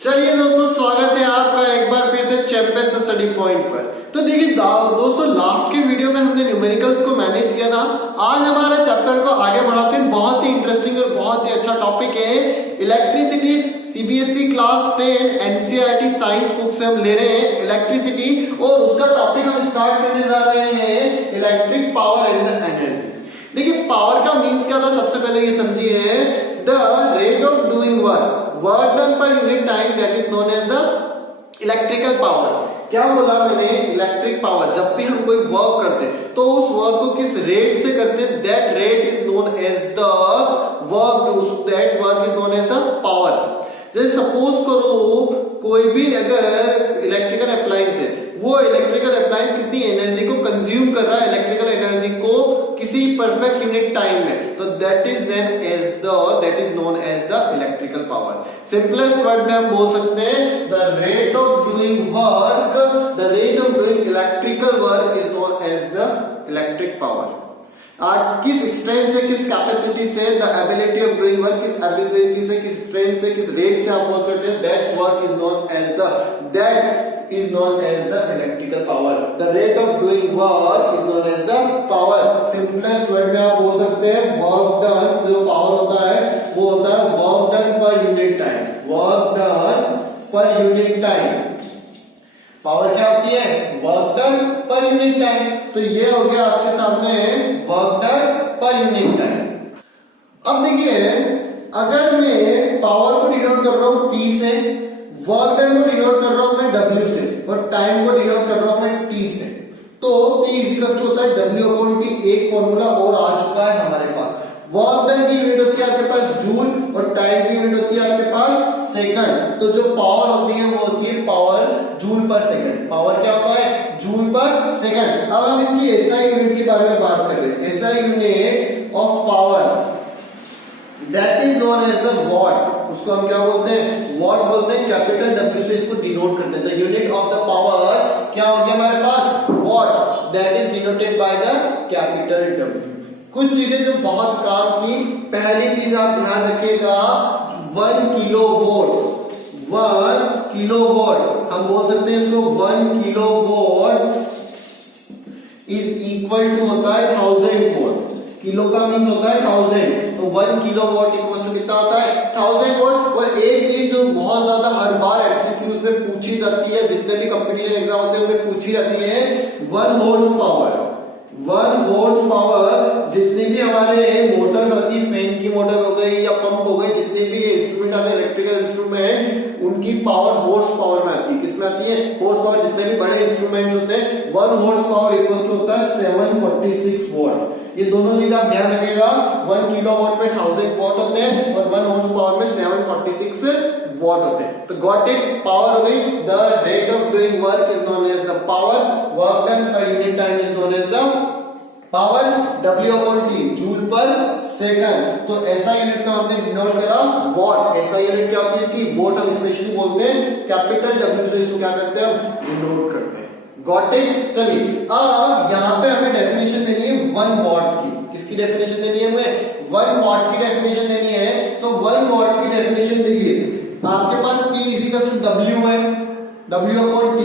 चलिए दोस्तों, स्वागत है आपका एक बार फिर से चैंपियंस स्टडी पॉइंट पर। तो देखिए दोस्तों, लास्ट के वीडियो में हमने न्यूमेरिकल्स को मैनेज किया था। आज हमारा चैप्टर को आगे बढ़ाते हैं। बहुत ही इंटरेस्टिंग और बहुत ही अच्छा टॉपिक है electricity. CBSE class 10 NCERT science book से हम ले रहे हैं इलेक्ट्रिसिटी, और उसका टॉपिक हम स्टार्ट करने जा रहे हैं इलेक्ट्रिक पावर एंड एनर्जी। देखिए, पावर का मीन्स क्या था, सबसे पहले ये समझिए। The rate of doing work done per unit time, that is known as the electrical power. क्या बोला मैंने? Electric power. जब भी हम कोई वर्क करते हैं तो उस वर्क को किस रेट से करते हैं, that rate is known as the work, that work is known as the power. जैसे सपोज करो कोई भी अगर इलेक्ट्रिकल अप्लायंस है, वो इलेक्ट्रिकल अप्लायंस कितनी एनर्जी को कंज्यूम कर रहा है, इलेक्ट्रिकल एनर्जी को किसी परफेक्ट यूनिट टाइम में, तो that is known as the electrical power. Simplest word में हम बोल सकते हैं the rate of doing work, the rate of doing electrical work is known as the electric power. किस स्ट्रेंथ से, किस कैपेसिटी से, the ability of doing work, किस एबिलिटी से, किस स्ट्रेंथ से, किस रेट से आप वर्क करते हैं, that work is known as the electrical power. The rate of doing work is known as the power. Simplest word में आप बोल सकते हैं वर्क डन, जो पावर होता है वो होता है work done per unit time, work done per unit time. Power क्या होती है? Work done per unit time. तो ये हो गया आपके सामने work done per unit time. अब देखिए, अगर मैं पावर को डिनोट कर रहा हूं P से, वर्क डन को डिनोट कर रहा हूं मैं W से, और टाइम को डिनोट कर रहा हूं मैं T से, तो P इक्वल होता है W/T। एक फॉर्मूला और आ चुका है हमारे पास। वर्क डन की यूनिट होती है आपके पास जूल, और टाइम की यूनिट होती है आपके पास सेकंड। तो जो पावर होती है वो होती है power joule per second. Power क्या होता है? Joule per second. अब हम इसकी एसआई यूनिट के बारे में बात कर रहे हैं। SI unit of power that is known as the watt. उसको हम क्या बोलते हैं? वॉट बोलते हैं। कैपिटल W से इसको डिनोट करते हैं। The unit of the power क्या हो गया हमारे पास? Watt, that is denoted by the capital W। कुछ चीजें जो बहुत काम की, पहली चीज आप ध्यान रखिएगा 1 किलोवोल्ट। 1 किलोवोल्ट हम बोल सकते हैं इसको 1 किलोवोल्ट इज इक्वल टू होता है 1000 वोल्ट। किलो का मीन्स होता है 1000, तो 1 किलोवाट इक्वल टू कितना होता है? 1000 वोल्ट। और एक चीज जो बहुत ज्यादा हर बार एमसीक्यूज में पूछी जाती है, जितने भी कंपटीशन एग्जाम होते हैं उनमें पूछी जाती है, 1 हॉर्स पावर। 1 हॉर्स पावर, जितनी भी हमारे मोटर्स आती है, फैन की मोटर हो गई या पंप हो गई, जितने भी इंस्ट्रूमेंट आते हैं इलेक्ट्रिकल इंस्ट्रूमेंट, उनकी पावर हॉर्स पावर में आती है। किसमें आती है? Horse power. जितने भी बड़े इंस्ट्रूमेंट्स होते हैं, 1 हॉर्स पावर इक्वल टू होता है 746 वॉट। ये दोनों चीज आप ध्यान रखिएगा। 1 किलोवाट में 1000 वॉट होते हैं, और 1 हॉर्स पावर में 746 वॉट होते हैं। तो गॉट इट? पावर हो गई। The rate of doing work is known as the power. Work done per unit time is known as the power. W/T, joule per second. तो ऐसा यूनिट का हमने डिनोट करा वॉट। ऐसा यूनिट क्या होती है इसकी? वोट हम स्पेशली बोलते हैं। कैपिटल W से इसको क्या करते हैं? हम डिनोट करते हैं। Got it? चलिए, अब यहाँ पे हमें डेफिनेशन देनी है 1 वॉट की। किसकी डेफिनेशन देनी है हमें? 1 वॉट की डेफिनेशन देनी है। तो 1 वॉट की डेफिनेशन देखिए, आपके पास P इक्वल टू W है, W/T।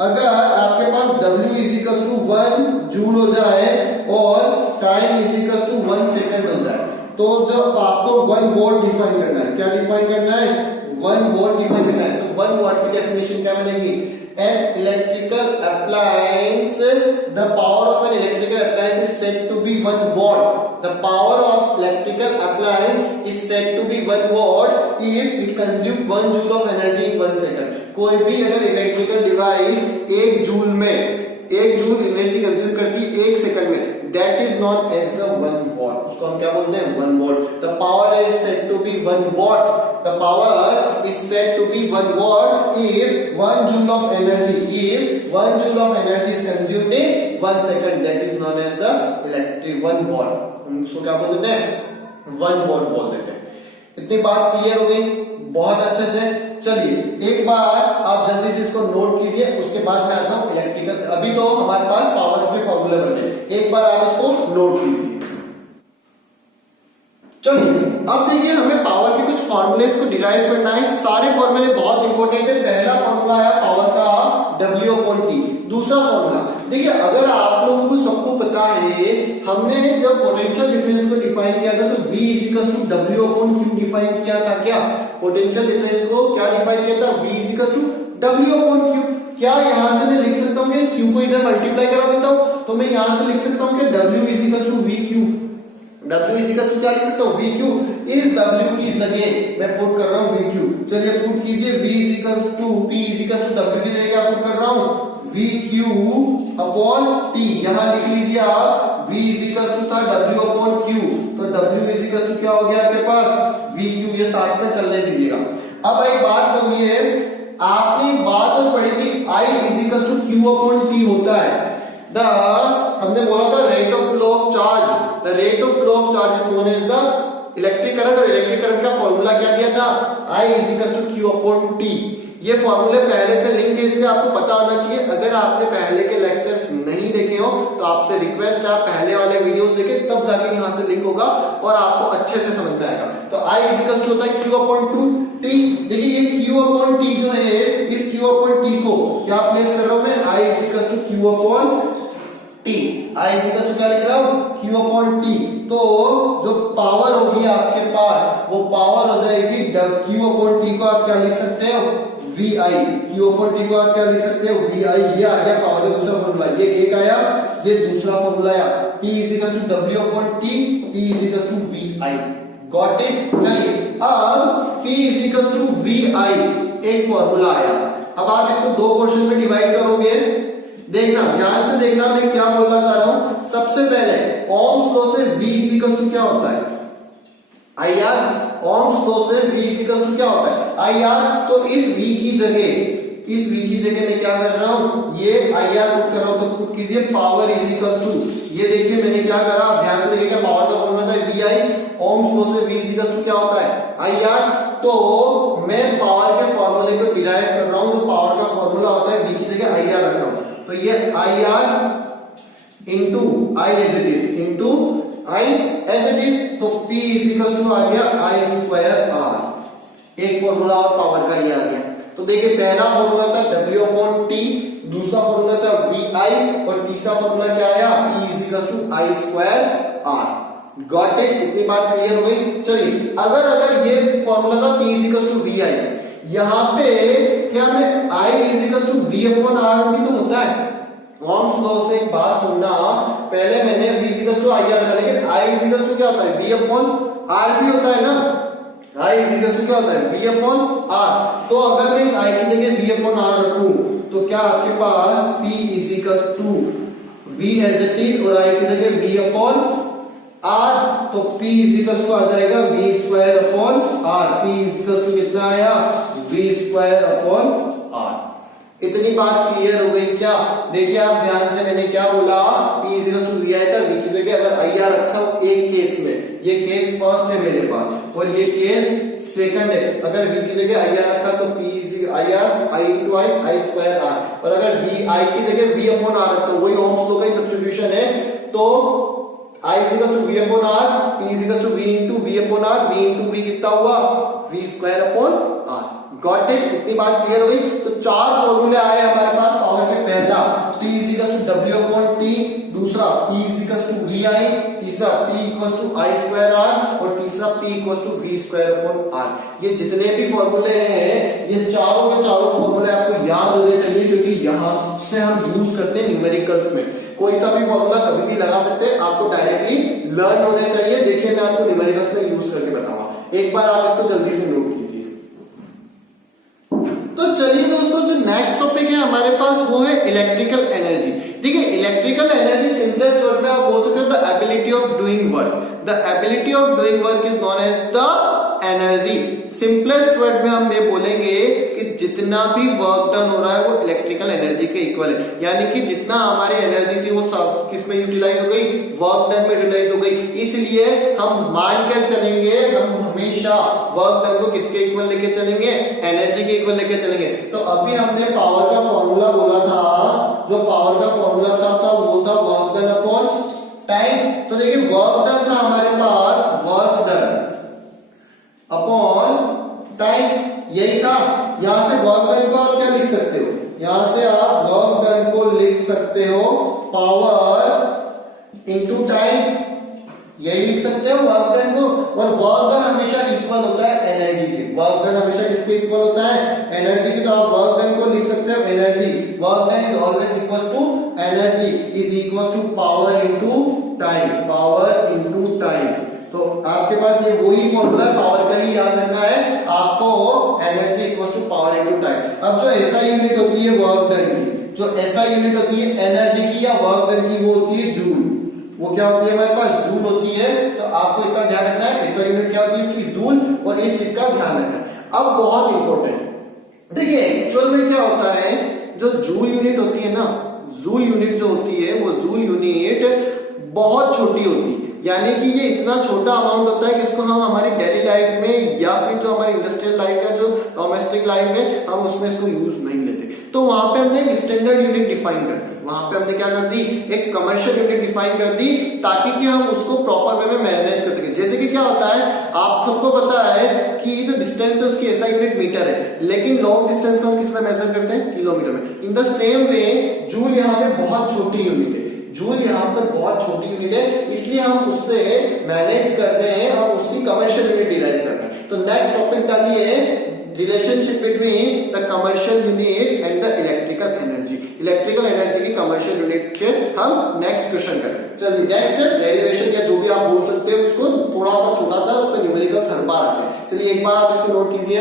अगर आपके पास W इक्वल टू 1 जूल हो जाए और टाइम इक्वल टू 1 सेकंड हो जाए, तो जब आपको 1 वॉट डिफाइन करना है, क्या डिफाइन करना है? 1 वॉट डिफाइन करना है। तो 1 वॉट की डेफिनेशन क्या बनेगी? An electrical appliance, the power of an electrical appliance is said to be 1 watt. The power of electrical appliance is said to be 1 watt if it consumes 1 joule of energy in 1 second. कोई भी अगर electrical device 1 joule energy consume करती है 1 second में, that is known as the 1 watt. उसको हम क्या बोलते हैं? 1 watt. The power is said to be 1 watt. The power is said to be 1 watt if 1 joule of energy, if 1 joule of energy is consumed in 1 second, that is known as the electric 1 watt. उसको क्या बोल देते हैं? 1 watt बोल देते हैं। इतनी बात क्लियर हो गई? बहुत अच्छे से। चलिए, एक बार आप जल्दी से इसको नोट कीजिए, उसके बाद मैं आता हूं इलेक्ट्रिकल। अभी तो हमारे पास पावर्स के फॉर्मूले बने, एक बार आप इसको नोट कीजिए। चलिए, अब देखिए, हमें पावर के कुछ फॉर्मूलेस को डिराइव करना है। सारे फॉर्मूले बहुत इंपॉर्टेंट है। पहला फॉर्मूला है पावर का W/T। दूसरा फॉर्मूला देखिए, अगर आप लोगों को सबको पता है, हमने जब पोटेंशियल डिफरेंस को डिफाइन किया था तो V equal to W/Q define किया था। क्या पोटेंशियल डिफरेंस को क्या डिफाइन किया था? V equal to W/Q। क्या यहां से मैं लिख सकता हूं कि इस Q को इधर मल्टीप्लाई करा देता हूं, तो मैं यहां से लिख सकता हूं कि W equal to VQ। W equal to क्या लिख सकता हूं? VQ। इस W की जगह मैं पुट कर रहा हूं VQ। चलिए पुट कीजिए, V equal to P equal to W की जगह क्या पुट कर रहा हूं? VQ upon T। यहां लिख लीजिए आप, V इक्वल टू था W/Q, तो W इक्वल टू क्या हो गया आपके पास? VQ। ये साथ में चलने दीजिएगा। अब एक बात बोलिए, आपने बात और पढ़ी थी I इक्वल टू Q/T होता है। हमने बोला था rate of flow of charge, the rate of flow of charge is known as the electric current. और इलेक्ट्रिक करंट का फॉर्मूला क्या दिया था? I equal to Q/T। ये फॉर्मूले पहले से लिंक है, इसलिए आपको पता होना चाहिए। अगर आपने पहले के लेक्चर्स नहीं देखे हो तो आपसे रिक्वेस्ट है आप पहले वाले वीडियोस देखें, तब जाके यहां से लिंक होगा और आपको अच्छे से समझ में आएगा। तो I इक्वल टू होता है Q/T। देखिए ये Q/T जो है, इस Q/T को क्या प्लेस कर रहा हूं मैं? I equal to Q/T। I equal to क्या लिख रहा हूं? Q/T। तो जो पावर होगी आपके पास, वो पावर हो जाएगी Q/T को आप क्या लिख सकते हो? VI। Q/T को आप क्या लिख सकते हो? VI। ये आ गया पावर का दूसरा फॉर्मूला। ये एक आया, ये दूसरा फॉर्मूला आया। P equal to W/T, P equal to VI। Got it? चलिए अब P इक्वल टू VI एक फॉर्मूला आया। अब आप इसको दो पोर्शन में डिवाइड करोगे। देखना, ध्यान से देखना मैं क्या बोलना चाह रहा हूं। सबसे पहले ओम्स लॉ से V इक्वल टू क्या होता है? IR। ओम्स लॉ से V इक्वल टू क्या होता है? IR। तो इस V की जगह मैं क्या कर रहा हूं? ये IR पुट कर रहा हूं, तो पुट कीजिए पावर इज इक्वल टू, ये देखिए मैंने क्या करा, ध्यान से देखिए, पावर का फॉर्मूला था VI। ओम्स लॉ से V इक्वल टू क्या होता है? IR। तो मैं पावर के फॉर्मूले को डिराइव कर रहा हूं, जो पावर का फॉर्मूला होता है V की जगह IR रख रहा हूं। तो ये IR into I as it is, into I as it is, तो P इक्वल टू आ गया I²R। एक फॉर्मूला और पावर का ये आ गया। तो देखिए पहला फॉर्मूला था W/T, दूसरा फॉर्मूला था VI, और तीसरा फॉर्मूला क्या आया? P equal to I²R। Got it? इतनी बात क्लियर हो गई। चलिए अगर ये फॉर्मूला था P इक्वल टू VI, यहां पे क्या मैं I इक्वल टू V/R भी तो होता है। ओम्स लॉ से एक बात सुनना, पहले मैंने V इक्वल टू IR रखा, लेकिन I इक्वल टू क्या होता है? V/R भी होता है ना। I इक्वल टू क्या होता है? V/R। तो अगर मैं इस I की जगह V/R रखूं तो क्या आपके पास P equal to V as it is और I की जगह V/R, तो P इक्वल टू आ जाएगा V²/R। P इक्वल टू कितना आया? V²/R। इतनी बात क्लियर हो गई क्या? देखिए आप ध्यान से, मैंने क्या बोला? P इक्वल टू VI था, V की जगह अगर IR रखा हूं एक केस में, ये केस फर्स्ट है मेरे पास और ये केस सेकंड है। अगर V की जगह IR रखा तो P IR, I into I, I²R। और अगर VI की जगह V/R रखा, वही ओम्स लॉ का सब्स्टिट्यूशन है, तो I equal to V/R, P equal to V into V/R, V into V कितना हुआ? V²/R। Got it? इतनी बात क्लियर हो गई। तो चार फॉर्मूले आए हमारे पास पावर के। पहला P इक्वल टू W/T, दूसरा P इक्वल टू VI, तीसरा P इक्वल टू I²R और तीसरा P इक्वल टू V²/R। ये जितने भी फॉर्मूले हैं, ये चारों के चारों फॉर्मूले आपको याद होने चाहिए, क्योंकि यहां से हम यूज करते हैं न्यूमेरिकल्स में। कोई सा भी फॉर्मूला कभी भी लगा सकते हैं, आपको डायरेक्टली लर्न होने चाहिए। देखिए मैं आपको न्यूमेरिकल्स में यूज करके बताऊंगा, एक बार आप इसको जल्दी से नोट कीजिए। तो चलिए दोस्तों, जो नेक्स्ट टॉपिक है हमारे पास वो है इलेक्ट्रिकल एनर्जी। देखिए इलेक्ट्रिकल एनर्जी सिंपलेस्ट वर्ड में आप बोल सकते हैं the ability of doing work. The ability of doing work is known as the energy. Simplest word में हम ये बोलेंगे कि जितना भी वर्क डन हो रहा है वो इलेक्ट्रिकल एनर्जी के इक्वल है। यानी कि जितना हमारी एनर्जी थी वो सब किस में यूटिलाइज हो गई? वर्क डन में यूटिलाइज हो गई। इसलिए हम मान कर चलेंगे, हम हमेशा वर्क डन को किसके इक्वल लेके चलेंगे? एनर्जी के इक्वल लेके चलेंगे। तो अभी हमने पावर का फॉर्मूला बोला था, जो पावर का फॉर्मूला था वो था वर्क डन अपॉन टाइम। तो देखिए वर्क डन था हमारे पास, वर्क डन अपॉन टाइम, यही था। यहां से वर्क डन को आप क्या लिख सकते हो, यहां से आप वर्क डन को लिख सकते हो पावर इनटू टाइम, यही लिख सकते हो वर्क डन को। और वर्क डन हमेशा इक्वल होता है एनर्जी के, वर्क डन हमेशा किसके इक्वल होता है, एनर्जी की। तो आप वर्क डन को लिख सकते हो energy, work done is always equal to energy is equal to power into time, power into time. तो आपके पास ये वही फॉर्मूला है, पावर का ही याद रखना है आपको, energy equal to power into time. अब जो ऐसा यूनिट होती है वर्क डन की, जो ऐसा यूनिट होती है एनर्जी की या वर्क डन की, वो होती है जूल। वो क्या होती है हमारे पास, जूल होती है। तो आपको इतना ध्यान रखना है, ऐसा यूनिट क्या होती है इसकी, जूल, और इस चीज का ध्यान रखना है। अब बहुत इंपॉर्टेंट देखिए, एक्चुअल में क्या होता है, जो जूल यूनिट होती है ना, जूल यूनिट जो होती है वो जूल यूनिट बहुत छोटी होती है, यानी कि ये इतना छोटा अमाउंट होता है कि इसको हम हमारी डेली लाइफ में या फिर जो हमारी इंडस्ट्रियल लाइफ है, जो डोमेस्टिक लाइफ है, हम उसमें इसको यूज नहीं लेते। तो वहां पे हमने स्टैंडर्ड यूनिट डिफाइन कर दी, वहां पे हमने क्या कर दी, एक कमर्शियल यूनिट डिफाइन कर दी, ताकि कि हम उसको प्रॉपर वे में मैनेज कर सके। जैसे कि क्या होता है, आप सबको पता है कि जो डिस्टेंस है उसकी ऐसा यूनिट मीटर है, लेकिन लॉन्ग डिस्टेंस को हम किस में मेजर करते हैं, किलोमीटर में। In the same way joule यहाँ पे बहुत छोटी यूनिट है, जूल यहाँ पर बहुत छोटी यूनिट है, इसलिए हम उससे मैनेज कर रहे हैं, हम उसकी कमर्शियल यूनिट डिराइव कर रहे हैं। तो नेक्स्ट टॉपिक डालिए, relationship between the commercial unit and the electrical energy. Electrical energy की कमर्शियल यूनिट के हम नेक्स्ट क्वेश्चन करें। चलिए नेक्स्ट है डेरिवेशन, या जो भी आप बोल सकते हैं उसको, थोड़ा सा छोटा सा उसका न्यूमेरिकल्स हर बार आते हैं। चलिए एक बार आप इसको नोट कीजिए।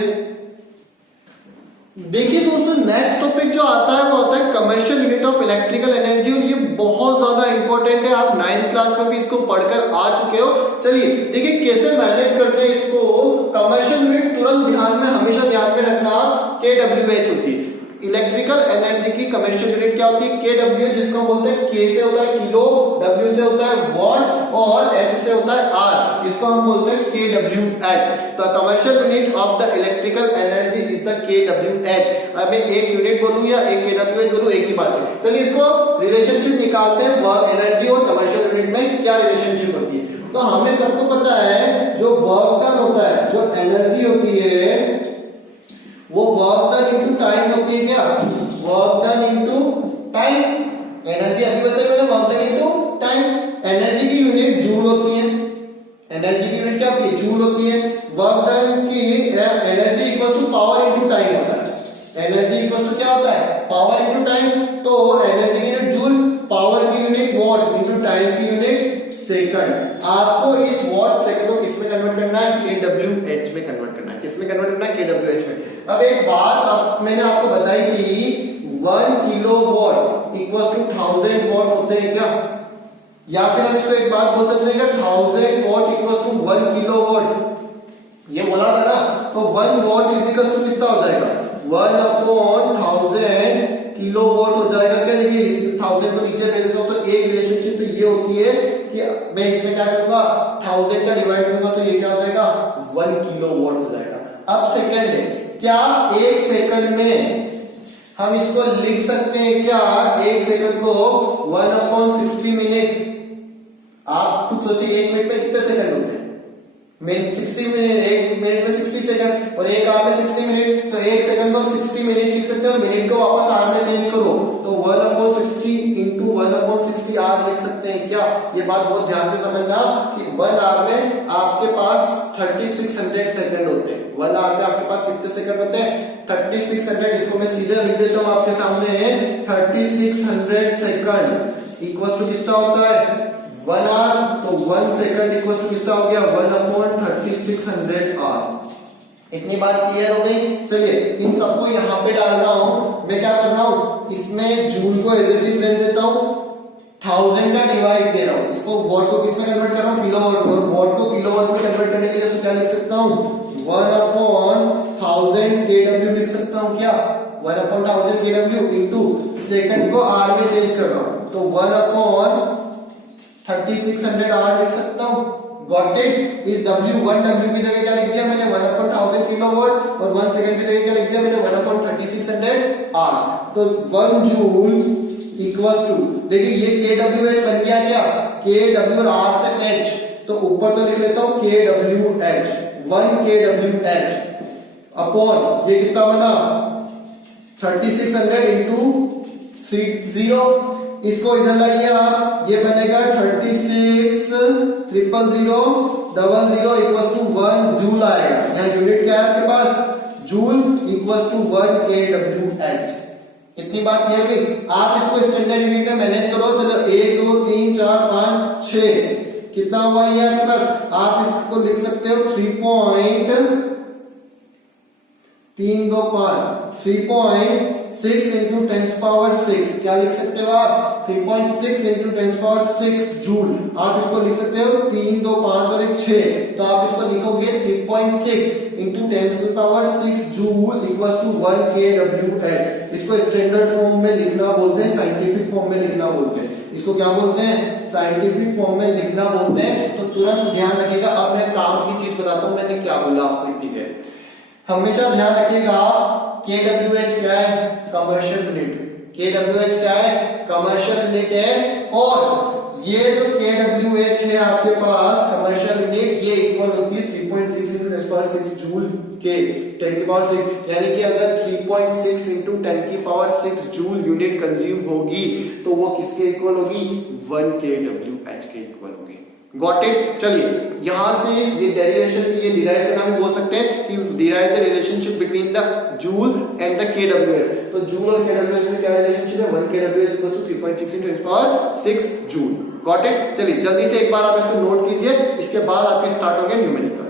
देखिए दोस्तों, नेक्स्ट टॉपिक जो आता है वो आता है commercial unit of electrical energy, और ये बहुत ज्यादा इंपॉर्टेंट है। आप 9th क्लास में भी इसको पढ़कर आ चुके हो। चलिए देखिए कैसे मैनेज करते हैं इसको। कमर्शियल यूनिट तुरंत ध्यान में, हमेशा ध्यान में रखना, kWh होती है। इलेक्ट्रिकल एनर्जी की कमर्शियल यूनिट क्या होती है, kWh, जिसको हम बोलते हैं k से होता है किलो, W से होता है वॉट, और H से होता है R, इसको हम बोलते हैं kWh। तो commercial unit of the electrical energy is the kWh। अब मैं एक यूनिट बोलूं या एक kWh बोलूं, एक ही बात है। चलिए इसको रिलेशनशिप निकालते हैं, वर्क एनर्जी और कमर्शियल यूनिट में क्या रिलेशनशिप होती है। तो हमें सबको पता है, जो वर्क डन होता है, जो एनर्जी होती है, वो वर्क डन इनटू टाइम होती है। क्या, work done into time. Energy अभी बताई मैंने, work done into time. Energy की यूनिट जूल होती है, एनर्जी की यूनिट क्या होती है, जूल होती है। वर्क डन की energy equal to power into time होता है। एनर्जी इक्वल टू क्या होता है, पावर इनटू टाइम। तो एनर्जी की यूनिट जूल, पावर की यूनिट वॉट, इनटू टाइम की यूनिट सेकंड। आपको इस वॉट सेकंड को किसमें कन्वर्ट करना है, kWh में कन्वर्ट करना है। किसमें कन्वर्ट करना है, kWh में। अब एक बात मैंने आपको बताई थी, 1 किलोवाट इक्वल्स टू 1000 वॉट होते हैं क्या, या फिर हम इसको एक बात बोल सकते हैं क्या, 1000 वॉट इक्वल्स टू 1 किलोवाट, ये बोला था ना। तो 1 वॉट इज इक्वल्स टू कितना हो जाएगा, 1/1000 किलोवाट हो जाएगा। क्या, देखिए इस 1000 को नीचे भेज देता हूं, तो एक रिलेशनशिप तो ये होती है कि मैं इसमें क्या करूंगा, 1000 का डिवाइड करूंगा, तो ये क्या हो जाएगा, 1 किलोवाट हो जाएगा। अब सेकंड है, क्या एक सेकंड में हम इसको लिख सकते हैं क्या, एक सेकंड को 1/60 मिनट। आप खुद सोचिए, एक मिनट में कितने सेकंड होते हैं, 60 मिनट, एक मिनट में 60 सेकंड, और एक आवर में 60 मिनट। तो एक सेकंड को 60 मिनट लिख सकते हो, मिनट को वापस आवर में चेंज करो, तो 1/60 इंटू 1/60 आवर लिख सकते हैं क्या। ये बात बहुत ध्यान से समझना कि 1 आवर में आपके पास 3600 सेकंड होते हैं। 1 आवर में आपके पास कितने सेकंड होते हैं, 3600। इसको मैं सीधे लिख देता हूं आपके सामने, 3600 सेकंड इक्वल टू कितना होता है, 1 आवर। तो 1 सेकंड इक्वल टू कितना हो गया, 1/3600 आवर। इतनी बात क्लियर हो गई। चलिए इन सबको यहाँ पे डाल रहा हूं, मैं क्या कर रहा हूं, इसमें जूल को एज इट इज रहने देता हूं, 1000 का डिवाइड दे रहा हूं, इसको वॉट को किसमें कन्वर्ट कर रहा हूं, किलोवाट, और वॉट को किलोवाट में कन्वर्ट करने के लिए क्या लिख सकता हूं, 1/1000 kW लिख सकता हूं। क्या, 1/1000 kW इंटू सेकंड को आर में चेंज कर रहा हूं, तो 1/3600 आर लिख सकता हूं। Got it. इस W 1 W की जगह क्या लिख दिया मैंने, 1/1000 किलोवाट, और 1 सेकंड की जगह क्या लिख दिया मैंने, 1/3600 आर। तो 1 जूल इक्वल्स टू, देखिए ये kWh बन गया क्या, kW और R से H, तो ऊपर तो लिख लेता हूं kWh, 1 kWh। अपॉन ये कितना बना 3600 इंटू 30, इसको इधर लाइए आप, ये बनेगा 36,000,000 इक्वल टू 1 जूल आएगा। यहाँ यूनिट क्या है आपके पास, जूल इक्वल टू 1 kWh। इतनी बात क्लियर हुई। आप इसको स्टैंडर्ड यूनिट में मैनेज करो। चलो 1 2 3 4 5 6 कितना हुआ ये आपके पास, आप इसको लिख सकते हो 3.6 इंटू 10⁶, क्या लिख सकते हो आप 3.6 इंटू 10⁶ जूल। आप इसको लिख सकते हो 3 2 5 और 1 6, तो आप इसको लिखोगे 3.6 into 10⁶ joule equal to 1 kWh। इसको स्टैंडर्ड फॉर्म में लिखना बोलते हैं, साइंटिफिक फॉर्म में लिखना बोलते हैं। इसको क्या बोलते हैं, साइंटिफिक फॉर्म में लिखना बोलते हैं। तो तुरंत ध्यान रखिएगा। अब मैं काम की चीज बताता हूं, मैंने क्या बोला आपको, ठीक है। हमेशा ध्यान रखिएगा kWh क्या है, कमर्शियल यूनिट। kWh क्या है, कमर्शियल यूनिट है। और ये जो kWh है आपके पास कमर्शियल यूनिट, ये इक्वल होती है 3.6 इंटू 10⁶ जूल के 10⁶। यानी कि अगर 3.6 इंटू 10⁶ जूल यूनिट कंज्यूम होगी तो वो किसके इक्वल होगी, 1 kWh के इक्वल होगी। Got it. चलिए यहां से ये डेरिवेशन की ये डिराइव करना हम बोल सकते हैं कि derive the relationship between the joule and the kWh। तो जूल और kWh में क्या रिलेशनशिप है, 1 kWh equal to 3.6 into 10⁶ joule. Got it. चलिए जल्दी से एक बार आप इसको नोट कीजिए, इसके बाद आपके स्टार्ट हो गया न्यूमेरिकल।